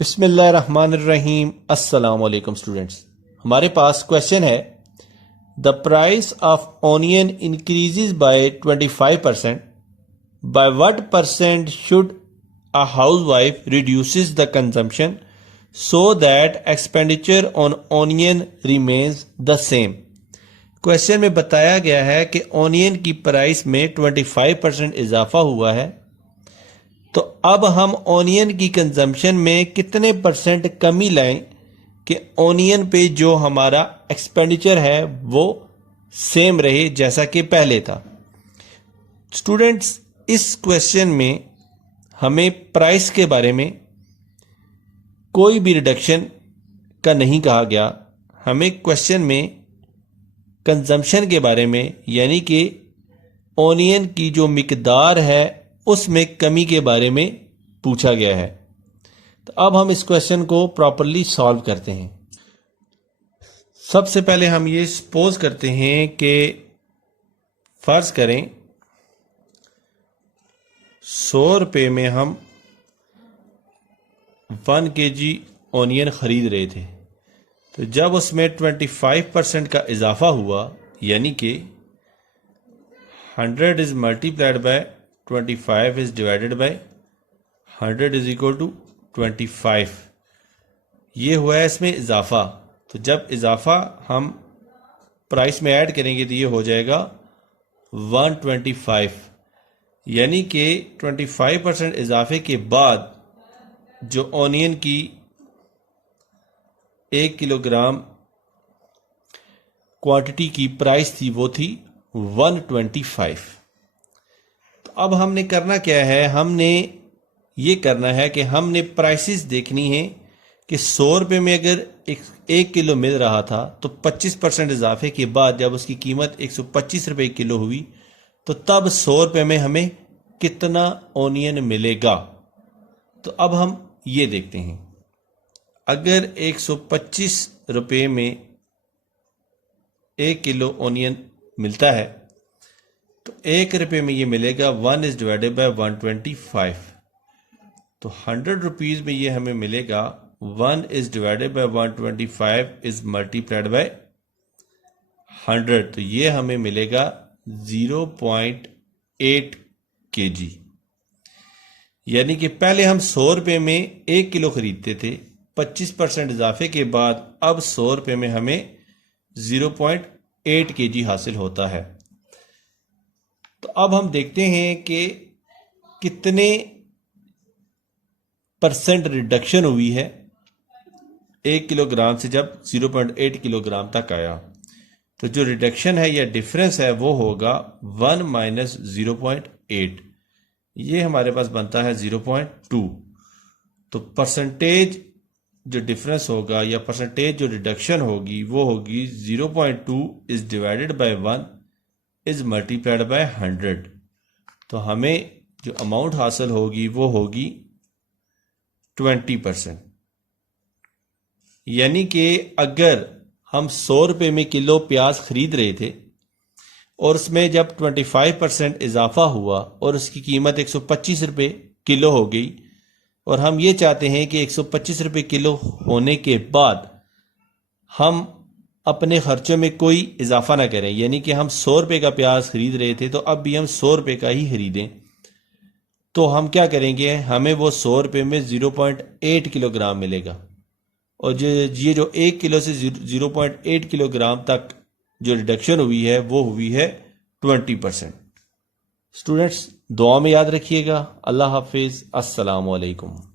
बिस्मिल्लाहिर्रहमानिर्रहीम। अस्सलाम वालेकुम स्टूडेंट्स, हमारे पास क्वेश्चन है the price of onion increases by 25%। By what percent should a housewife reduces the consumption so that expenditure on onion remains the same. Question में बताया गया है कि ऑनियन की प्राइस में 25% इजाफा हुआ है, तो अब हम ऑनियन की कंजम्पशन में कितने परसेंट कमी लाएं कि ऑनियन पे जो हमारा एक्सपेंडिचर है वो सेम रहे जैसा कि पहले था। स्टूडेंट्स, इस क्वेश्चन में हमें प्राइस के बारे में कोई भी रिडक्शन का नहीं कहा गया। हमें क्वेश्चन में कंजम्पशन के बारे में यानी कि ऑनियन की जो मिकदार है उसमें कमी के बारे में पूछा गया है। तो अब हम इस क्वेश्चन को प्रॉपरली सॉल्व करते हैं। सबसे पहले हम ये सपोज करते हैं कि फर्ज करें 100 रुपये में हम 1 kg ऑनियन खरीद रहे थे, तो जब उसमें 25% का इजाफा हुआ यानी कि 100 is multiplied by 25 is divided by 100 is equal to 25, ये हुआ है इसमें इजाफा। तो जब इजाफा हम प्राइस में ऐड करेंगे तो ये हो जाएगा 125, यानी कि 25% इजाफे के बाद जो ऑनियन की 1 किलोग्राम क्वांटिटी की प्राइस थी वो थी 125। तो अब हमने करना क्या है, हमने ये करना है कि हमने प्राइसेस देखनी है कि 100 रुपये में अगर 1 किलो मिल रहा था तो 25% इजाफे के बाद जब उसकी कीमत 125 रुपये किलो हुई तो तब 100 रुपये में हमें कितना ऑनियन मिलेगा। तो अब हम ये देखते हैं, अगर 125 रुपये में 1 किलो ऑनियन मिलता है तो 1 रुपये में ये मिलेगा 1 इज डिवाइडेड बाय 125। तो 100 रुपीज़ में ये हमें मिलेगा 1 is divided bye 125 is multiplied bye 100, तो ये हमें मिलेगा 0.8 kg। यानी कि पहले हम 100 रुपये में 1 किलो खरीदते थे, 25% इजाफे के बाद अब 100 रुपये में हमें 0.8 kg हासिल होता है। तो अब हम देखते हैं कि कितने परसेंट रिडक्शन हुई है 1 किलोग्राम से जब 0.8 किलोग्राम तक आया। तो जो रिडक्शन है या डिफरेंस है वो होगा 1 माइनस 0.8, ये हमारे पास बनता है 0.2। तो परसेंटेज जो डिफरेंस होगा या परसेंटेज जो रिडक्शन होगी वो होगी 0.2 is divided bye 1 is multiplied bye 100। तो हमें जो अमाउंट हासिल होगी वो होगी 20%। यानी कि अगर हम 100 रुपये में किलो प्याज खरीद रहे थे और उसमें जब 25% इजाफा हुआ और उसकी कीमत 125 रुपये किलो हो गई और हम ये चाहते हैं कि 125 रुपये किलो होने के बाद हम अपने खर्चों में कोई इजाफा ना करें, यानी कि हम 100 रुपये का प्याज खरीद रहे थे तो अब भी हम 100 रुपये का ही खरीदें, तो हम क्या करेंगे, हमें वो 100 रुपये में 0.8 किलोग्राम मिलेगा। और ये जो 1 किलो से 0.8 किलोग्राम तक जो रिडक्शन हुई है वो हुई है 20%। स्टूडेंट्स, दुआ में याद रखिएगा। अल्लाह हाफिज़। अस्सलाम वालेकुम।